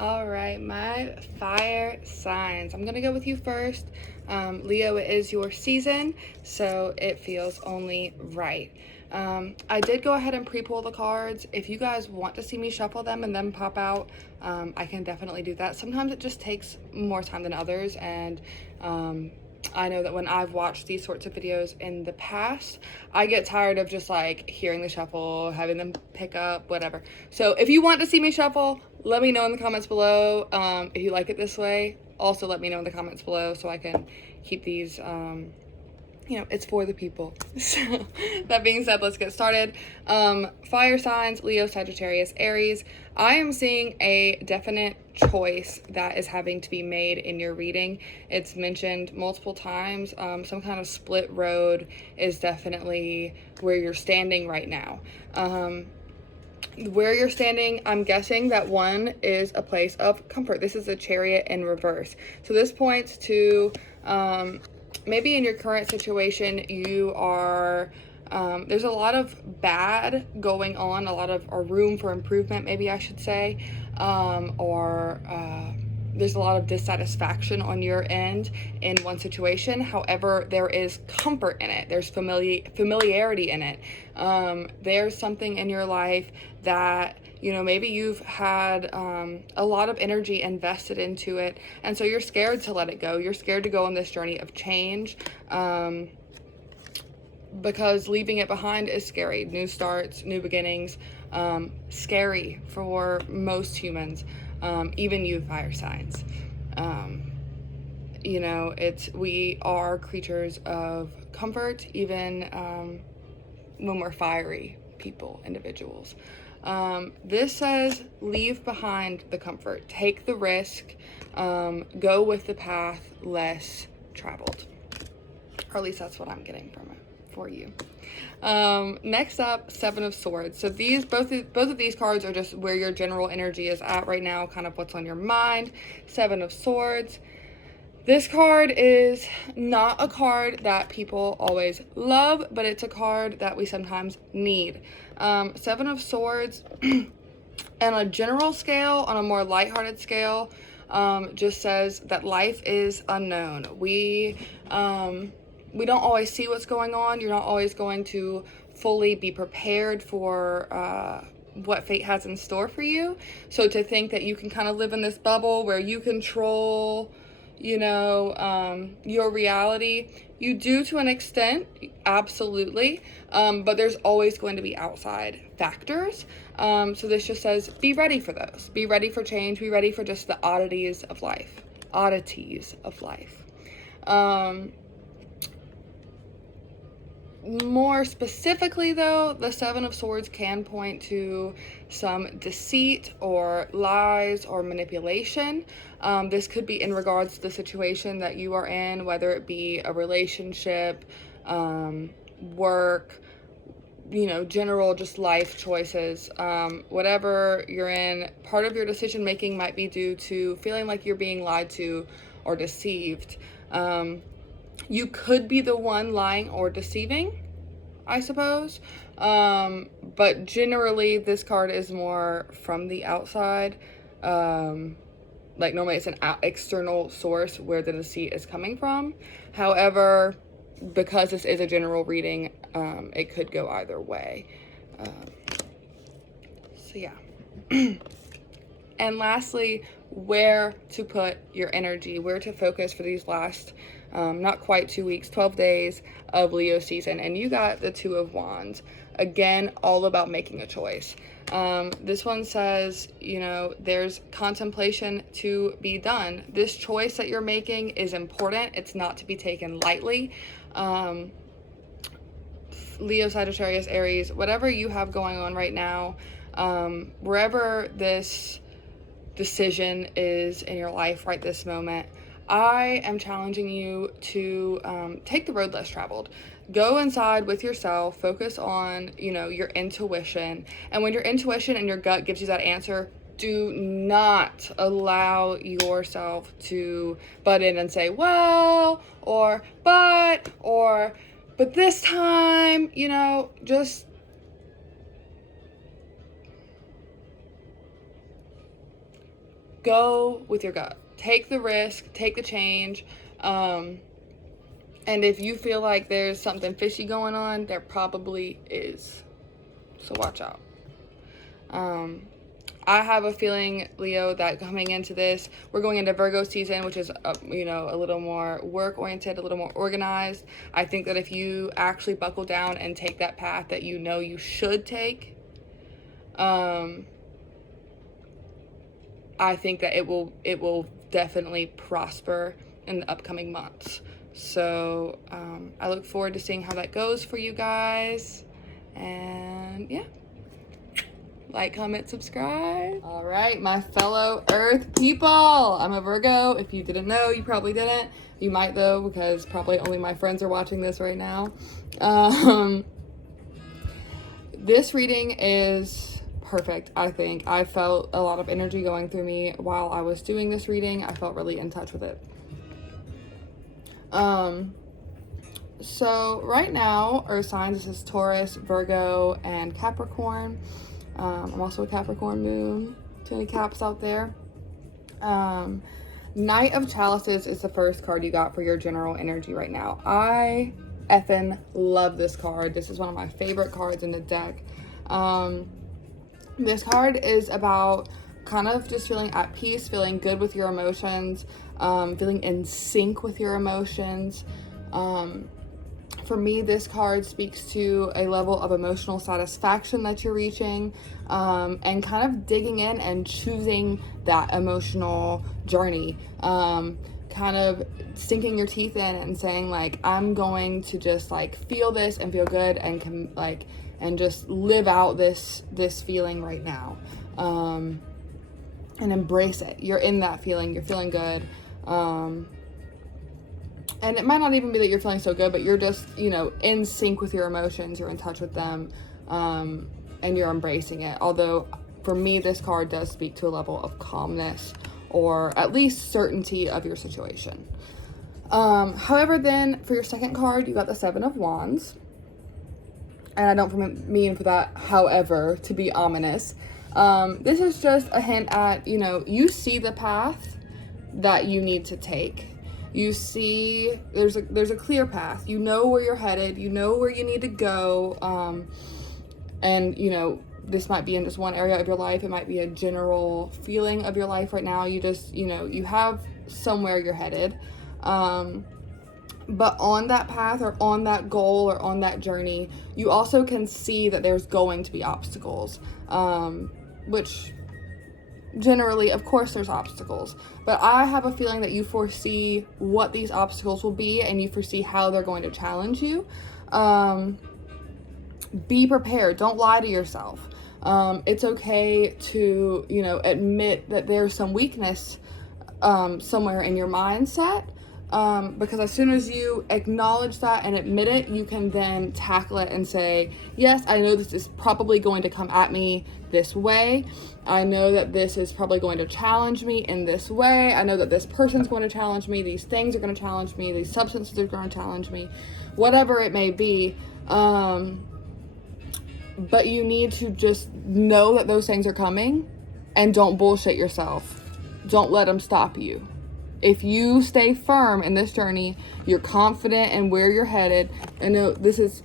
All right, my fire signs. I'm going to go with you first. Leo, it is your season, so it feels only right. I did go ahead and pre-pull the cards. If you guys want to see me shuffle them and then pop out, I can definitely do that. Sometimes it just takes more time than others, and I know that when I've watched these sorts of videos in the past, I get tired of just like hearing the shuffle, having them pick up, whatever. So if you want to see me shuffle, let me know in the comments below. If you like it this way, also let me know in the comments below so I can keep these, it's for the people. So that being said, let's get started. Fire signs, Leo, Sagittarius, Aries. I am seeing a definite choice that is having to be made in your reading. It's mentioned multiple times. Some kind of split road is definitely where you're standing right now. Where you're standing, I'm guessing that one is a place of comfort. This is a Chariot in reverse. So this points to maybe in your current situation, you are, there's a lot of bad going on, a lot of or room for improvement, maybe I should say, there's a lot of dissatisfaction on your end in one situation. However, there is comfort in it. There's familiarity in it. There's something in your life that, maybe you've had a lot of energy invested into it, and so you're scared to let it go. You're scared to go on this journey of change, because leaving it behind is scary. New starts, new beginnings, scary for most humans, even you fire signs. We are creatures of comfort, even when we're fiery people, individuals. This says leave behind the comfort, take the risk, go with the path less traveled, or at least that's what I'm getting from it for you. Next up, Seven of Swords. So these both of these cards are just where your general energy is at right now, kind of what's on your mind. Seven of Swords. This card is not a card that people always love, but it's a card that we sometimes need. Seven of Swords, on a general scale, on a more lighthearted scale, just says that life is unknown. We don't always see what's going on. You're not always going to fully be prepared for what fate has in store for you. So to think that you can kind of live in this bubble where you control your reality, you do to an extent, absolutely, but there's always going to be outside factors. So this just says be ready for those, be ready for change, be ready for just the oddities of life. More specifically though, the Seven of Swords can point to some deceit or lies or manipulation. This could be in regards to the situation that you are in, whether it be a relationship, work, general just life choices. Whatever you're in, part of your decision making might be due to feeling like you're being lied to or deceived. You could be the one lying or deceiving, I suppose. But generally, this card is more from the outside. Like normally it's an external source where the deceit is coming from. However, because this is a general reading, it could go either way. So yeah. And lastly, where to put your energy, where to focus for these last, not quite 2 weeks, 12 days of Leo season. And you got the Two of Wands. Again, all about making a choice. This one says, there's contemplation to be done. This choice that you're making is important. It's not to be taken lightly. Leo, Sagittarius, Aries, whatever you have going on right now, wherever this decision is in your life right this moment, I am challenging you to take the road less traveled. Go inside with yourself, focus on, your intuition. And when your intuition and your gut gives you that answer, do not allow yourself to butt in and say, well, or but this time, just go with your gut. Take the risk, take the change. And if you feel like there's something fishy going on, there probably is. So watch out. I have a feeling, Leo, that coming into this, we're going into Virgo season, which is, you know, a little more work-oriented, a little more organized. I think that if you actually buckle down and take that path that you know you should take, I think that it will definitely prosper in the upcoming months. So I look forward to seeing how that goes for you guys. And yeah. Like, comment, subscribe. All right, my fellow Earth people. I'm a Virgo. If you didn't know, you probably didn't. You might, though, because probably only my friends are watching this right now. This reading is perfect, I think. I felt a lot of energy going through me while I was doing this reading. I felt really in touch with it. So right now, Earth signs, this is Taurus, Virgo, and Capricorn. I'm also a Capricorn moon, to any Caps out there. Knight of Chalices is the first card you got for your general energy right now. I effing love this card. This is one of my favorite cards in the deck. This card is about kind of just feeling at peace, feeling good with your emotions, feeling in sync with your emotions. For me, this card speaks to a level of emotional satisfaction that you're reaching, and kind of digging in and choosing that emotional journey. Kind of sinking your teeth in and saying, like, I'm going to just like feel this and feel good and and just live out this feeling right now, and embrace it. You're in that feeling. You're feeling good. And it might not even be that you're feeling so good, but you're just, you know, in sync with your emotions. You're in touch with them, and you're embracing it. Although, for me, this card does speak to a level of calmness, or at least certainty of your situation. However, then, for your second card, you got the Seven of Wands. And I don't mean for that, however, to be ominous. This is just a hint at, you know, you see the path that you need to take. You see there's a clear path. You know where you're headed. You know where you need to go. And, you know, this might be in just one area of your life. It might be a general feeling of your life right now. You just, you know, you have somewhere you're headed. But on that path, or on that goal, or on that journey, you also can see that there's going to be obstacles, which generally, of course, there's obstacles, but I have a feeling that you foresee what these obstacles will be, and you foresee how they're going to challenge you. Be prepared. Don't lie to yourself. It's okay to, you know, admit that there's some weakness somewhere in your mindset, because as soon as you acknowledge that and admit it, you can then tackle it and say, yes, I know this is probably going to come at me this way. I know that this is probably going to challenge me in this way. I know that this person's going to challenge me. These things are going to challenge me. These substances are going to challenge me. Whatever it may be. But you need to just know that those things are coming, and don't bullshit yourself. Don't let them stop you. If you stay firm in this journey, you're confident in where you're headed. I know this is,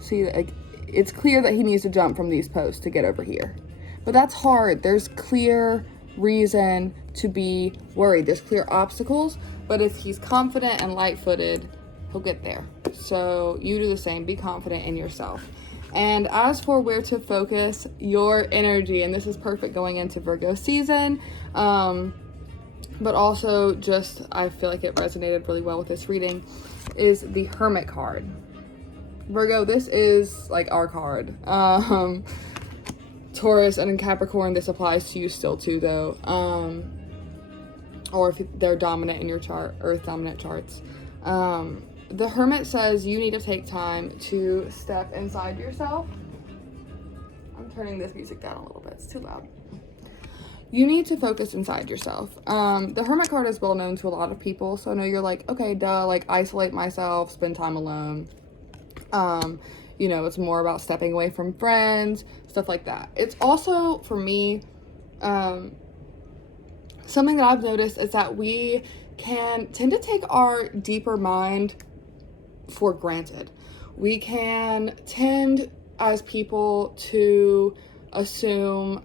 see, like, it's clear that he needs to jump from these posts to get over here. But that's hard. There's clear reason to be worried. There's clear obstacles. But if he's confident and light-footed, he'll get there. So you do the same. Be confident in yourself. And as for where to focus your energy, and this is perfect going into Virgo season, but also just, I feel like it resonated really well with this reading, is the Hermit card. Virgo, this is like our card. Taurus and Capricorn, this applies to you still too, though. Or if they're dominant in your chart, Earth dominant charts. The Hermit says you need to take time to step inside yourself. I'm turning this music down a little bit. It's too loud. You need to focus inside yourself. The Hermit card is well known to a lot of people. So I know you're like, okay, duh, like isolate myself, spend time alone. You know, it's more about stepping away from friends, stuff like that. It's also, for me, something that I've noticed is that we can tend to take our deeper mind for granted. We can tend as people to assume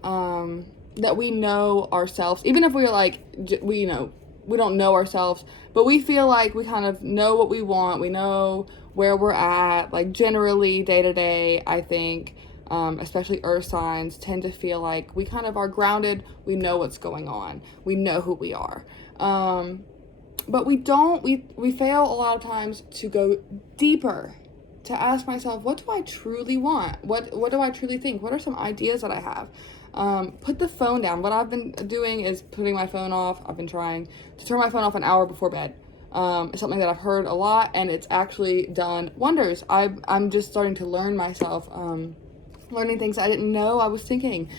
that we know ourselves, even if we're like, we don't know ourselves, but we feel like we kind of know what we want. We know where we're at. Like generally day to day, I think, especially earth signs tend to feel like we kind of are grounded. We know what's going on. We know who we are. But we don't, we fail a lot of times to go deeper, to ask myself, what do I truly want? What do I truly think? What are some ideas that I have? Put the phone down. What I've been doing is putting my phone off. I've been trying to turn my phone off an hour before bed. It's something that I've heard a lot, and it's actually done wonders. I'm just starting to learn myself, learning things I didn't know I was thinking,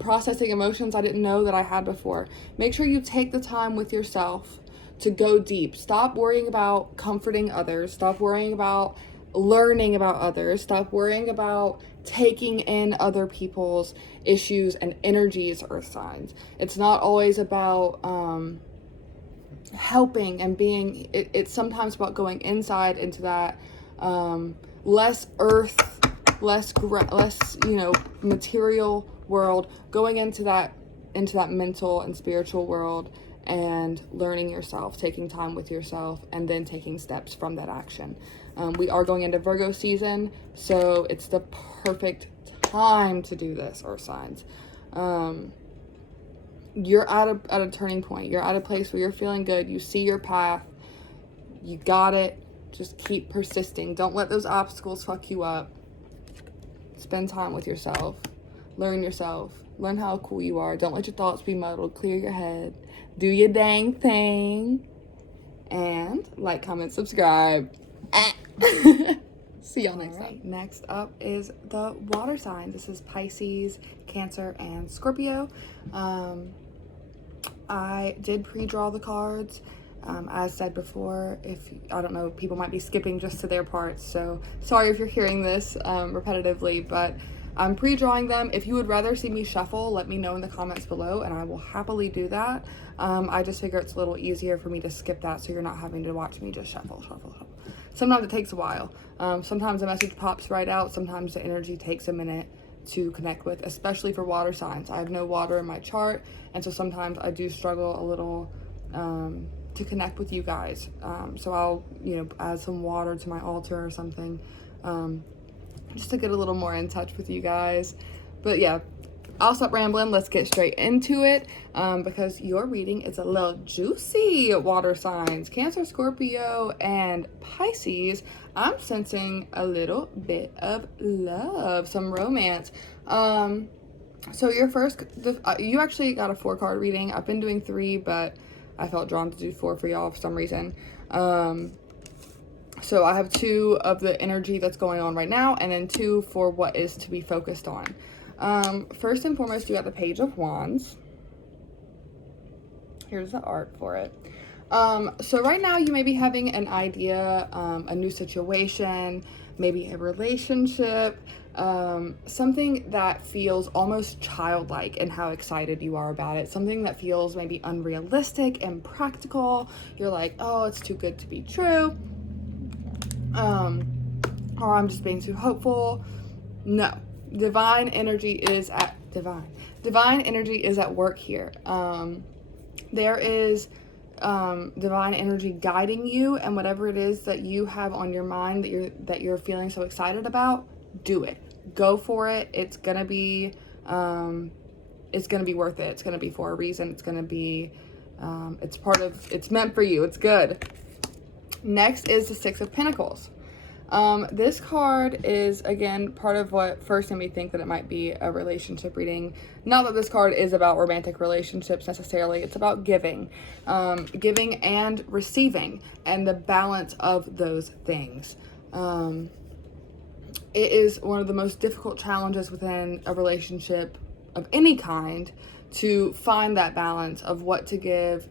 processing emotions I didn't know that I had before. Make sure you take the time with yourself to go deep. Stop worrying about comforting others. Stop worrying about learning about others. Stop worrying about taking in other people's issues and energies, earth signs. It's not always about helping and being, it's sometimes about going inside into that less earth, less material world, going into that mental and spiritual world, and learning yourself, taking time with yourself, and then taking steps from that action. We are going into Virgo season, so it's the perfect time to do this, earth signs. You're at a turning point. You're at a place where you're feeling good. You see your path. You got it. Just keep persisting. Don't let those obstacles fuck you up. Spend time with yourself. Learn yourself. Learn how cool you are. Don't let your thoughts be muddled. Clear your head. Do your dang thing. And like, comment, subscribe. See y'all next time. Next up is the water signs. This is Pisces, Cancer, and Scorpio. I did pre-draw the cards. As said before, I don't know, people might be skipping just to their parts, so sorry if you're hearing this repetitively, but I'm pre-drawing them. If you would rather see me shuffle, let me know in the comments below, and I will happily do that. I just figure it's a little easier for me to skip that, so you're not having to watch me just shuffle. Sometimes it takes a while. Sometimes a message pops right out. Sometimes the energy takes a minute to connect with, especially for water signs. I have no water in my chart, and so sometimes I do struggle a little to connect with you guys. So I'll, add some water to my altar or something, just to get a little more in touch with you guys. But yeah, I'll stop rambling. Let's get straight into it, because your reading is a little juicy, water signs, Cancer, Scorpio, and Pisces. I'm sensing a little bit of love, some romance. So your first, you actually got a 4-card reading. I've been doing 3, but I felt drawn to do 4 for y'all for some reason. So I have 2 of the energy that's going on right now, and then 2 for what is to be focused on. First and foremost, you got the Page of Wands. Here's the art for it. So right now you may be having an idea, a new situation, maybe a relationship, something that feels almost childlike in how excited you are about it. Something that feels maybe unrealistic and practical. You're like, oh, it's too good to be true. Or I'm just being too hopeful. No. Divine energy is at work here. There is divine energy guiding you, and whatever it is that you have on your mind that you're feeling so excited about, do it. Go for it. It's gonna be worth it. It's gonna be for a reason. It's gonna be it's meant for you. It's good. Next is the 6 of Pentacles. This card is, again, part of what first made me think that it might be a relationship reading. Not that this card is about romantic relationships necessarily. It's about giving and receiving, and the balance of those things. It is one of the most difficult challenges within a relationship of any kind, to find that balance of what to give,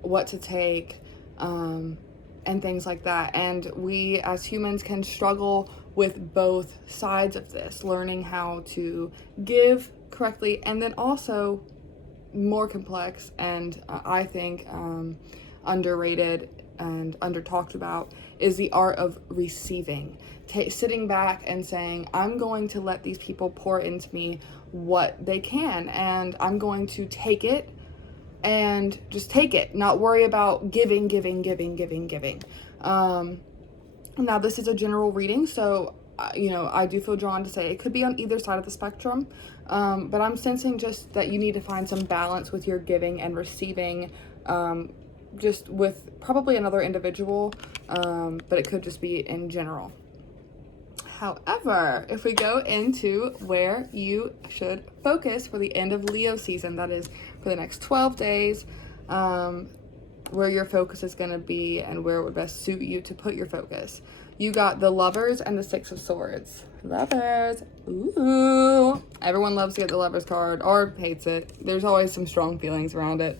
what to take, and things like that. And we as humans can struggle with both sides of this, learning how to give correctly and then also more complex and I think underrated and under talked about is the art of receiving. Sitting back and saying, I'm going to let these people pour into me what they can, and I'm going to take it and just take it, not worry about giving. Now this is a general reading, so I do feel drawn to say it could be on either side of the spectrum, but I'm sensing just that you need to find some balance with your giving and receiving, just with probably another individual, but it could just be in general. However, if we go into where you should focus for the end of Leo season, that is for the next 12 days, where your focus is going to be and where it would best suit you to put your focus. You got the Lovers and the Six of Swords. Lovers. Ooh. Everyone loves to get the Lovers card or hates it. There's always some strong feelings around it.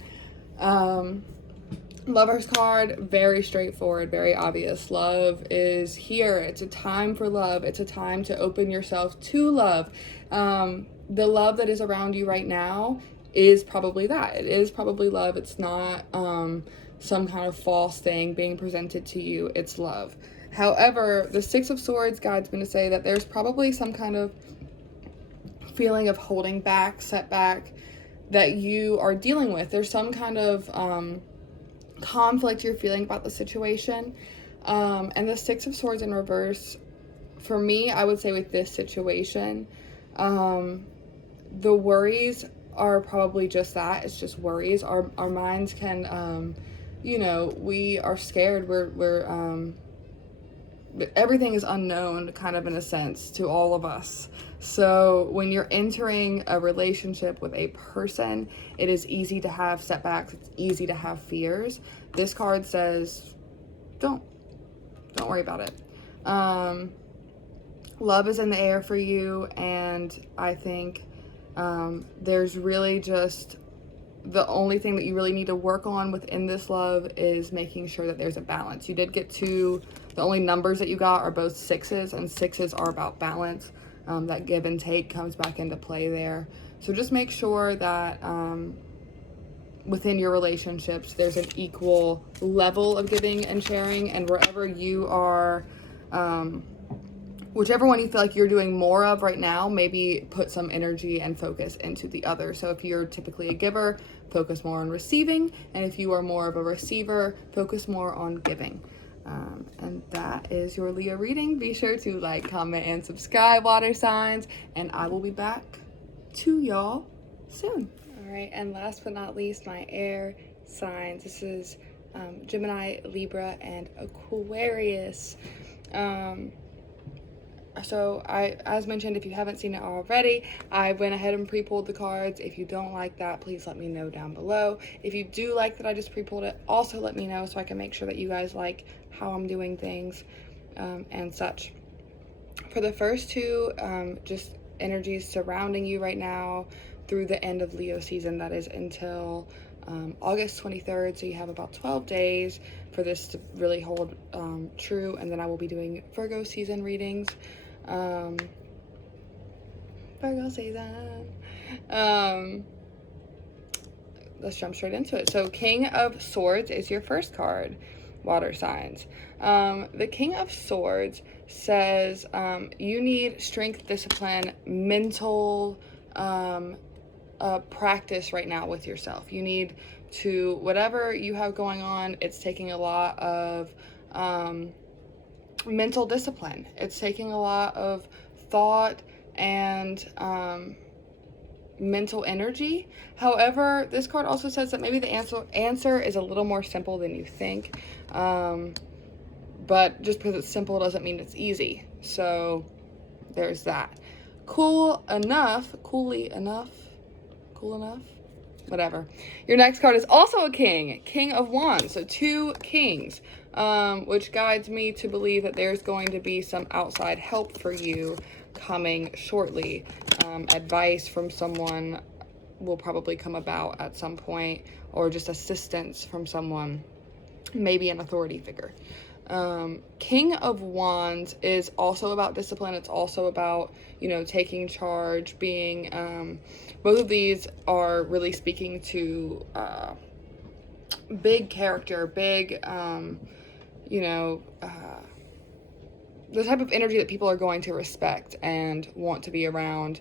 Lovers card, very straightforward, very obvious. Love is here. It's a time for love. It's a time to open yourself to love. The love that is around you right now is probably that. It is probably love. It's not some kind of false thing being presented to you. It's love. However, the Six of Swords guides me to say that there's probably some kind of feeling of holding back, setback that you are dealing with. There's some kind of conflict you're feeling about the situation, and the Six of Swords in reverse, for me, I would say with this situation, the worries are probably just that. It's just worries. Our minds can, we are scared. We're everything is unknown, kind of in a sense, to all of us. So when you're entering a relationship with a person, it is easy to have setbacks. It's easy to have fears. This card says, don't worry about it. Love is in the air for you, and I think there's really just the only thing that you really need to work on within this love is making sure that there's a balance. You did get the only numbers that you got are both sixes, and sixes are about balance. That give and take comes back into play there. So just make sure that within your relationships, there's an equal level of giving and sharing, and wherever you are, whichever one you feel like you're doing more of right now, maybe put some energy and focus into the other. So if you're typically a giver, focus more on receiving, and if you are more of a receiver, focus more on giving. And that is your Leo reading. Be sure to like, comment, and subscribe, water signs, and I will be back to y'all soon. All right, and last but not least, my air signs. This is Gemini, Libra, and Aquarius. So as mentioned, if you haven't seen it already, I went ahead and pre-pulled the cards. If you don't like that, please let me know down below. If you do like that I just pre-pulled it, also let me know so I can make sure that you guys like how I'm doing things and such. For the first two, just energies surrounding you right now through the end of Leo season, that is until August 23rd, so you have about 12 days for this to really hold true, and then I will be doing Virgo season readings. Virgo season. Let's jump straight into it. So King of Swords is your first card, water signs. The King of Swords says you need strength, discipline, mental practice right now with yourself. You need to, whatever you have going on, it's taking a lot of mental discipline. It's taking a lot of thought and mental energy. However, this card also says that maybe the answer is a little more simple than you think. But just because it's simple doesn't mean it's easy. So there's that. Cool enough, whatever. Your next card is also a King of Wands. So two kings, which guides me to believe that there's going to be some outside help for you coming shortly. Advice from someone will probably come about at some point, or just assistance from someone, maybe an authority figure. King of Wands is also about discipline. It's also about, you know, taking charge, being, both of these are really speaking to, big character, big, you know, the type of energy that people are going to respect and want to be around,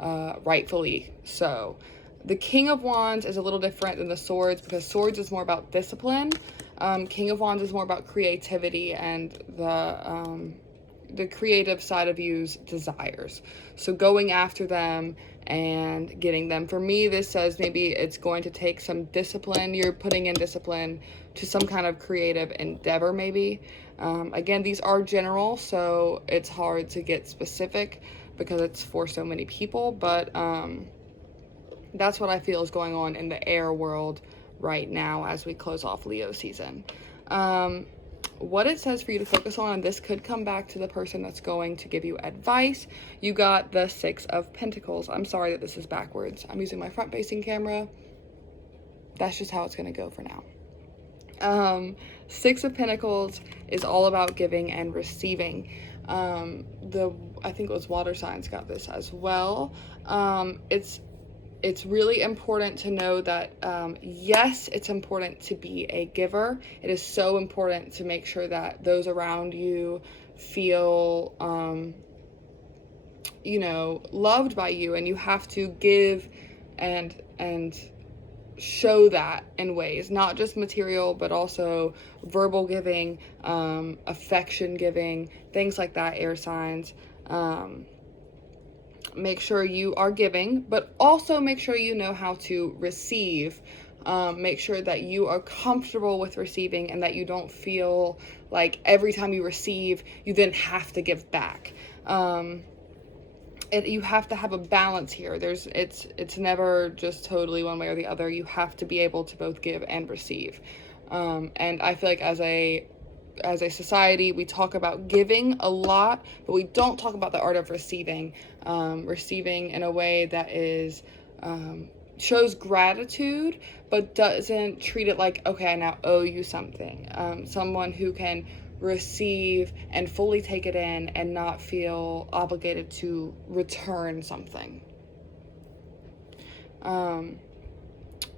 rightfully so. The King of Wands is a little different than the Swords, because Swords is more about discipline. King of Wands is more about creativity and the creative side of you's desires. So going after them and getting them. For me, this says maybe it's going to take some discipline. You're putting in discipline to some kind of creative endeavor, maybe. Again, these are general, so it's hard to get specific because it's for so many people, but that's what I feel is going on in the air world right now as we close off Leo season. What it says for you to focus on, and this could come back to the person that's going to give you advice. You got the Six of Pentacles. I'm sorry that this is backwards. I'm using my front-facing camera. That's just how it's going to go for now. Six of Pentacles is all about giving and receiving. I think it was water signs got this as well. It's really important to know that, yes, it's important to be a giver. It is so important to make sure that those around you feel, you know, loved by you, and you have to give and show that in ways, not just material, but also verbal giving, affection giving, things like that, air signs. Make sure you are giving, but also make sure you know how to receive. Make sure that you are comfortable with receiving and that you don't feel like every time you receive, you then have to give back. You have to have a balance here. It's never just totally one way or the other. You have to be able to both give and receive. And I feel like as a society, we talk about giving a lot, but we don't talk about the art of receiving. Receiving in a way that is, shows gratitude, but doesn't treat it like, okay, I now owe you something. Someone who can receive and fully take it in and not feel obligated to return something.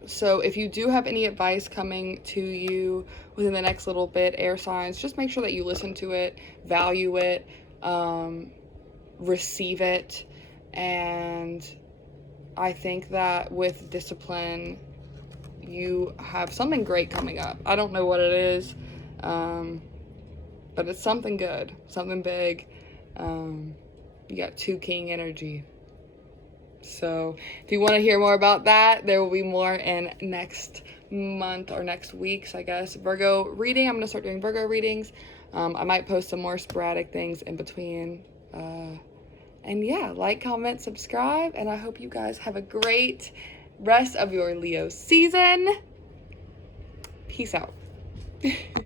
So if you do have any advice coming to you within the next little bit, air signs, just make sure that you listen to it, value it, receive it. And I think that with discipline, you have something great coming up. I don't know what it is, but it's something good, something big. You got 2 King energy. So if you want to hear more about that, there will be more in next month or next week's, I guess, Virgo reading. I'm going to start doing Virgo readings. I might post some more sporadic things in between. And yeah, like, comment, subscribe, and I hope you guys have a great rest of your Leo season. Peace out.